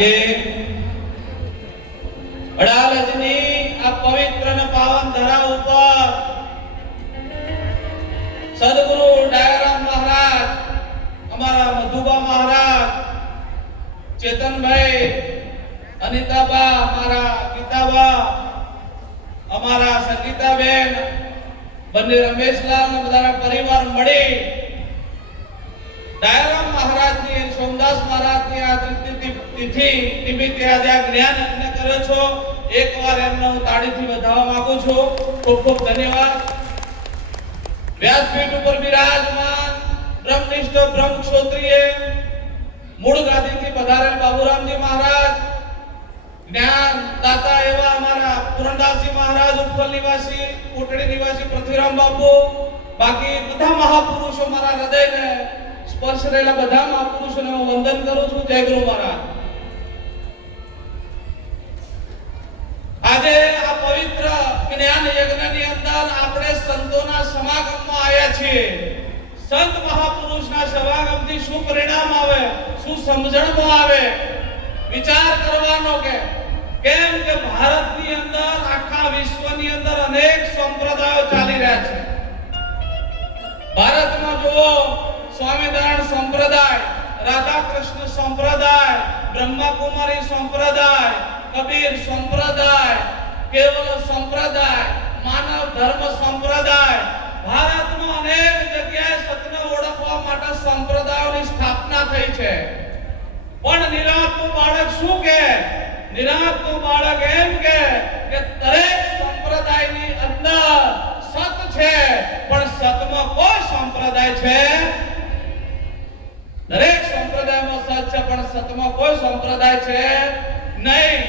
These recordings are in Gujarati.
આજે અડાલજની આ પવિત્ર અને પાવન ધરા ઉપર સદગુરુ ડાયરામ મહારાજ, અમારા મધુબા મહારાજ, ચેતનભાઈ, અનિતાબા, અમારા ગીતાબા, અમારા સંગીતાબેન, બંને રમેશલાલ અને બધાના પરિવાર મળી ડાયરામ મહારાજની, સોમદાસ મહારાજની આ તિથિ નિમિત્તે આજે આ જ્ઞાન યજ્ઞ કર્યો છો. એકવાર એમને હું તાળીથી વધાવવા માંગુ છું. ખૂબ ખૂબ ધન્યવાદ. વ્યાસપીઠ ઉપર બિરાજમાન બ્રહ્મનિષ્ઠ બ્રહ્મ ક્ષોત્રીય મૂળ ગાદીથી પધારેલ બાબુરામજી મહારાજ, જ્ઞાન દાતા એવા અમારા પુરણદાસજી મહારાજ, ઉત્પલ નિવાસી, કોટડી નિવાસી પૃથ્વીરામ બાપુ, બાકી બધા મહાપુરુષો, મારા હૃદયને સ્પર્શ રહેલા બધા મહાપુરુષોને હું વંદન કરું છું. જય ગુરુ મહારાજ. આજે આ પવિત્ર જ્ઞાન યજ્ઞની અંદર આપણે સંતોના સમાગમમાં આવ્યા છીએ. સંત મહાપુરુષના સમાગમથી શું પરિણામ આવે, શું સમજણમાં આવે, વિચાર કરવાનો કે કેમ કે ભારતની અંદર, આખા વિશ્વની અંદર અનેક સંપ્રદાયો ચાલી રહ્યા છે. ભારતમાં જુઓ, સ્વામિનારાયણ સંપ્રદાય, રાધા કૃષ્ણ સંપ્રદાય, બ્રહ્માકુમારી સંપ્રદાય, કબીર સંપ્રદાય, કેવલ સંપ્રદાય, માનવ ધર્મ સંપ્રદાય. ભારતમાં અનેક જગ્યાએ સત્યને ઓળખવા માટે સંપ્રદાયોની સ્થાપના થઈ છે. પણ નિરાંતનું બાળક શું કહે? નિરાંતનું બાળક એમ કે દરેક સંપ્રદાયની અંદર સત છે, પણ સતમાં કોઈ સંપ્રદાય છે, દરેક સંપ્રદાયમાં સત છે, પણ સતમાં કોઈ સંપ્રદાય છે નહીં.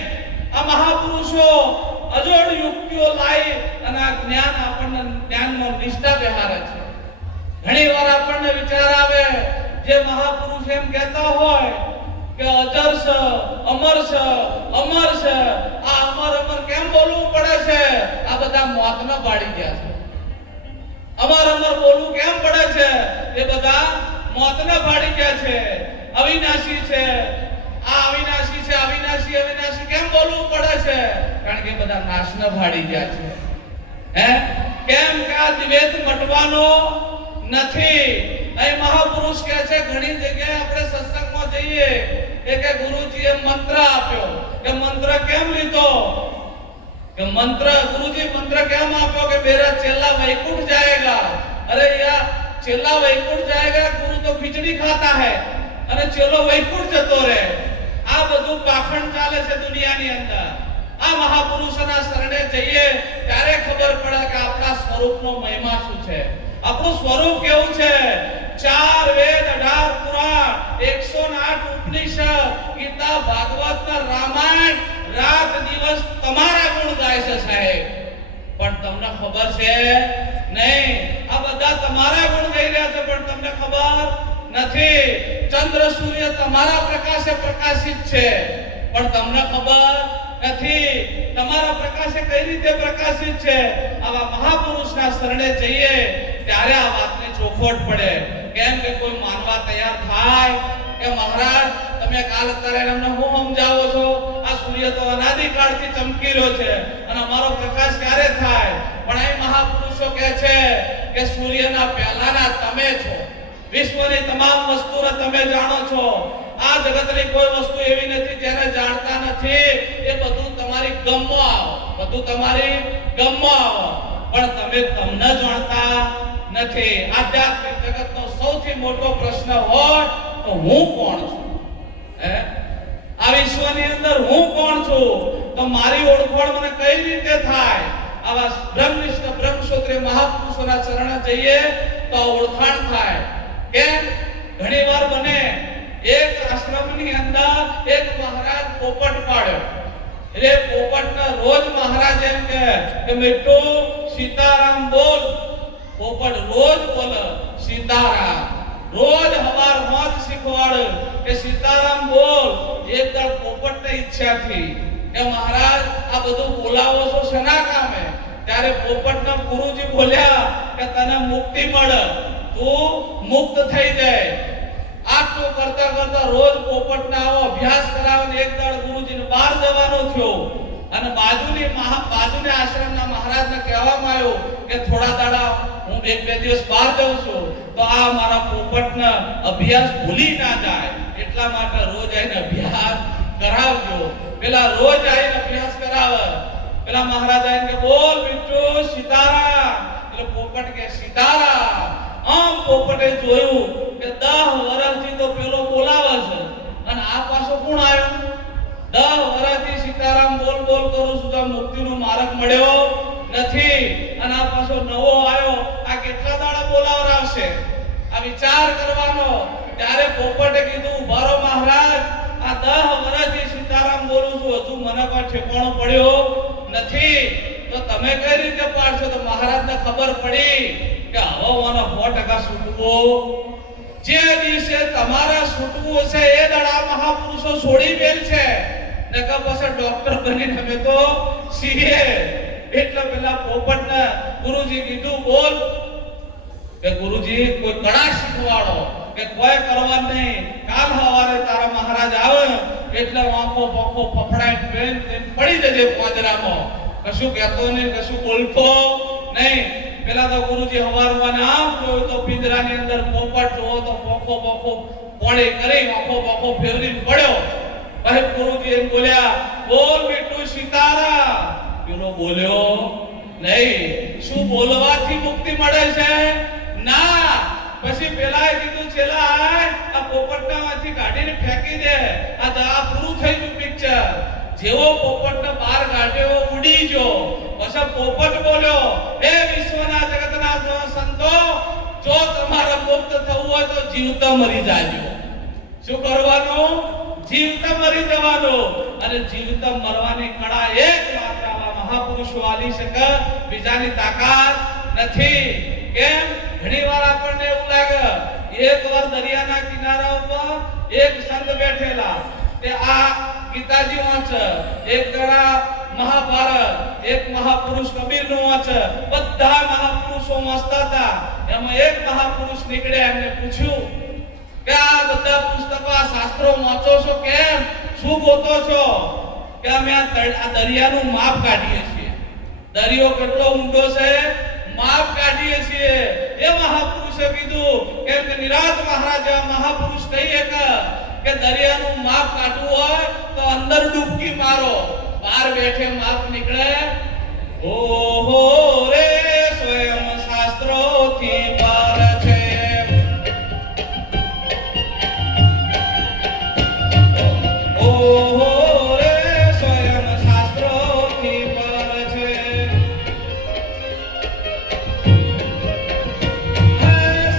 આ મહાપુરુષો અજોડ યુક્તિઓ લાવી અને આ જ્ઞાન આપણને જ્ઞાનમાં નિષ્ઠા બેહારે છે. ઘણીવાર આપણને વિચાર આવે, જે મહાપુરુષ એમ કહેતા હોય કે અજર છે, અમર છે, અમર છે, આ અમર અમર કેમ બોલવું પડે છે? આ બધા મોતને બાળી ગયા છે. અમર અમર બોલવું કેમ પડે છે? એ બધા મોતને બાળી ગયા છે. અવિનાશી છે, આ અવિનાશી છે, અવિનાશી અવિનાશી કેમ બોલવું પડે છે? કારણ કે બધા નાશને ભાડી ગયા છે. કેમ કે આ દ્વૈત મટવાનો નથી. અહીં મહાપુરુષ કહે છે, ઘણી જગ્યાએ આપણે સત્સંગમાં જઈએ કે ગુરુજીએ મંત્ર આપ્યો. કે મંત્ર કેમ લીધો? કે મંત્ર ગુરુજી મંત્ર કેમ આપ્યો? કે મેરા ચેલા વૈકુંઠ જાયેગા. અરે યાર, ચેલા વૈકુંઠ જાયેગા, ગુરુ તો ખીચડી ખાતા હૈ અને ચેલો વૈકુંઠ જતો રહે. આ બધું પાખંડ ચાલે છે દુનિયાની અંદર. આ મહાપુરુષોના શરણે જઈએ ત્યારે ખબર પડે કે આપણા સ્વરૂપનો મહિમા શું છે, આપણું સ્વરૂપ કેવું છે. 4 વેદ, 18 પુરાણ, 108 ઉપનિષદ, ગીતા, ભાગવત, રામાયણ, રાત દિવસ તમારા ગુણ ગાય છે સાહેબ. પણ તમને ખબર છે નહીં, આ બધા તમારા ગુણ ગાઈ રહ્યા છે, પણ તમને ખબર નથી. ચંદ્ર સૂર્ય તમારા પ્રકાશે પ્રકાશિત છે, પણ તમને ખબર નથી તમારા પ્રકાશે કઈ રીતે પ્રકાશિત છે. આવા મહાપુરુષના શરણે જઈએ ત્યારે આ વાતને ચોખવટ પડે. કેમ કે કોઈ માનવા તૈયાર થાય કે મહારાજ તમે કાલ અત્યારે અમને હું સમજાવો છો? આ સૂર્ય તો અનાદિકાળથી ચમકી રહ્યો છે અને અમારો પ્રકાશ ક્યારે થાય? પણ અહીં મહાપુરુષો કહે છે કે સૂર્યના પહેલાના તમે છો. વિશ્વની તમામ વસ્તુને તમે જાણો છો. આ જગતની કોઈ વસ્તુ એવી નથી જેને જાણતા નથી. એ બધું તમારી ગમમાં આવો, બધું તમારી ગમમાં આવો, પણ તમે તમને જાણતા નથી. આધ્યાત્મિક જગતનો સૌથી મોટો પ્રશ્ન હોય તો હું કોણ છું? આ વિશ્વની અંદર હું કોણ છું? તો મારી ઓળખાણ મને કઈ રીતે થાય? આવા બ્રહ્મનિષ્ઠ બ્રહ્મક્ષોત્રીય મહાપુરુષોના ચરણે જઈએ તો ઓળખાણ થાય. કેમ? ઘણીવાર બને એક આશ્રમની અંદર એક મહારાજ પોપટ પાડ્યો. એટલે પોપટને રોજ મહારાજ એમ કે બેટો સીતારામ બોલ. પોપટ રોજ બોલે સીતારામ. રોજ હવારમાં જ શીખવાડે કે સીતારામ બોલ. એક દળ પોપટને ઈચ્છા થઈ કે મહારાજ આ બધું બોલાવો છો શેના કામે? ત્યારે પોપટના ગુરુજી બોલ્યા કે તને મુક્તિ મળે, તું મુક્ત થઈ જાય. આટલું કરતા કરતા રોજ પોપટને આવો અભ્યાસ કરાવીને એક દળ આ મારા પોપટને અભ્યાસ ભૂલી ના જાય એટલા માટે રોજ આવીને અભ્યાસ કરાવજો. પેલા રોજ આવીને અભ્યાસ કરાવે. પેલા મહારાજ આવીને કે બોલ મિત્રો સીતારામ. એટલે પોપટ કે સીતારામ. આમ પોપટે જોયું કે 10 વર્ષથી તો પેલો બોલાવે છે અને આ પાછો કોણ આવ્યો? 10 વર્ષથી સીતારામ બોલ બોલ કરું છું તો મુક્તિનો માર્ગ મળ્યો નથી અને આ પાછો નવો આવ્યો. આ કેટલા દાડા બોલાવરાવશે? આ વિચાર કરવાનો. ત્યારે પોપટે કીધું ઉભારો મહારાજ, આ 10 વર્ષથી સીતારામ બોલું છું, હજુ મને કોઈ ઠેકાણો પડ્યો નથી. તો તમે કઈ રીતે પાડશો? તો મહારાજને ખબર પડી કે હવે મને 100% છૂટવું. જે દિવસે તમારે છૂટવું છે એ દાડા મહાપુરુષો છોડી મેલ છે. નકર પછી ડોક્ટર બનીને અમે તો છીએ. એટલે પેલા પોપટને ગુરુજી કીધું બોલ કે ગુરુજી કોઈ કળા શીખવાડો કે કોઈ કરવા નહીં. કાલ સવારે તારા મહારાજ આવે એટલે આંખો પંખો ફફડાઈ પડી જજે પાંજરામાં. કશું કહેતો નહીં, કશું બોલતો નહીં. પેલા તો ગુરુજી સવારમાં આમ જોયું તો પિંજરાની અંદર પોપટ જોવો તો પંખો પંખો પોણી કરી આંખો પંખો ફેરવી પડ્યો. પછી ગુરુજી એમ બોલ્યા બોલ બેટું સીતારામ. પેલો બોલ્યો નહીં. શું બોલવાથી મુક્તિ મળે છે? ના. પછી પેલાએ કીધું છેલ્લા આ પોપટનામાંથી કાઢીને ફેંકી દે. આ પૂરું થઈ ગયું પિક્ચર. જેવો પોપટને બહાર કાઢ્યો ઉડી ગયો. પછી પોપટ બોલ્યો હે વિશ્વના જગતના સંતો, જો તમારે મુક્ત થવું હોય તો જીવતા મરી જાજો. શું કરવાનું? જીવતા મરી જવાનું. અને જીવતા મરવાની કળા એક માત્ર આવા મહાપુરુષો આલી શકે, બીજાની તાકાત નથી. કેમ? ઘણીવાર આપણને એવું લાગે. એકવાર દરિયાના કિનારા ઉપર એક સંત બેઠેલા, તે આ ગીતાજી વાંચે, એક જણા મહાભારત, એક મહાપુરુષ કબીરનું વાંચે. બધા મહાપુરુષો વાંચતા હતા. એમાં એક મહાપુરુષ નીકળ્યા. એમને પૂછ્યું કે આ બધા પુસ્તકો આ શાસ્ત્રો વાંચો છો કેમ? શું ગોતો છો? કે અમે આ દરિયાનું માપ કાઢીએ છીએ. દરિયો કેટલો ઊંડો છે માપ કાઢીએ છીએ. એ મહાપુરુષે કીધું કેમ કે નિરાત મહારાજ મહાપુરુષ કહીએ કે દરિયાનું માપ કાઢવું હોય તો અંદર ડૂબકી મારો, બહાર બેઠે માપ નીકળે. ઓહો રે સ્વયં શાસ્ત્રોથી પર છે. ઓહો રે સ્વયં શાસ્ત્રોથી પર છે.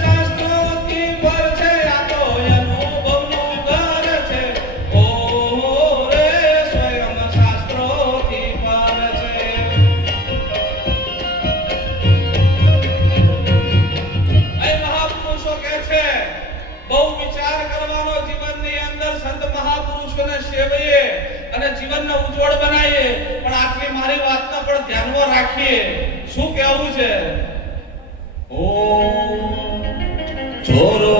શાસ્ત્રોથી પર છે. આ તો અનુભવનું ઘર છે. ઓહો રે સ્વયં શાસ્ત્રોથી પર છે. અહીં મહાપુરુષો કહે છે બહુ વિચાર કરવાનો જીવનની અંદર. સંત મહાપુરુષોને સેવીએ અને જીવનને ઉજ્જવળ બનાવીએ, પણ આટલી મારી વાતને પણ ધ્યાનમાં રાખીએ. શું કહેવું છે? ઓ ચોરો